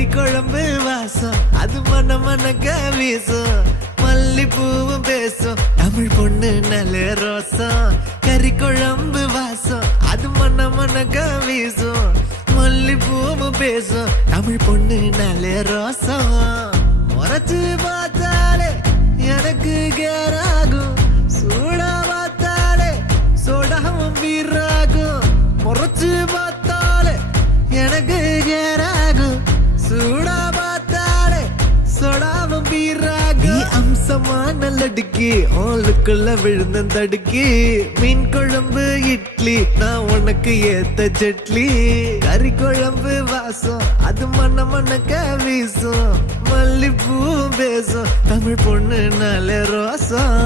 கறி குழம்பு வாசம் அது மன மனக்க வீசும் மல்லிப்பூவும் பேசும் தமிழ் பொண்ணு நல்ல ரோசம் கறி குழம்பு வாசம் அது மன மனக்க வீசும் மல்லிப்பூவும் பேசும் தமிழ் பொண்ணு நல்ல ரோசம் முறைச்சு பார்த்தாலே எனக்கு கேராகும் சூடா பார்த்தாலே சோடாவும் வீராகும் முறைச்சு பார்த்தாலே எனக்கு கேராகும் சூடா பார்த்தாலே சோடாவும் வீராகும் அம்சமான லடுக்கி ஓலுக்குள்ள விழுந்த தடுக்கி மீன் குழம்பு இட்லி நான் உனக்கு ஏத்த சட்லி கறி குழம்பு வாசம் அது மன மனக்க வீசும் மல்லிப்பூவும் பேசும் தமிழ் பொண்ணு நல்ல ரோசம்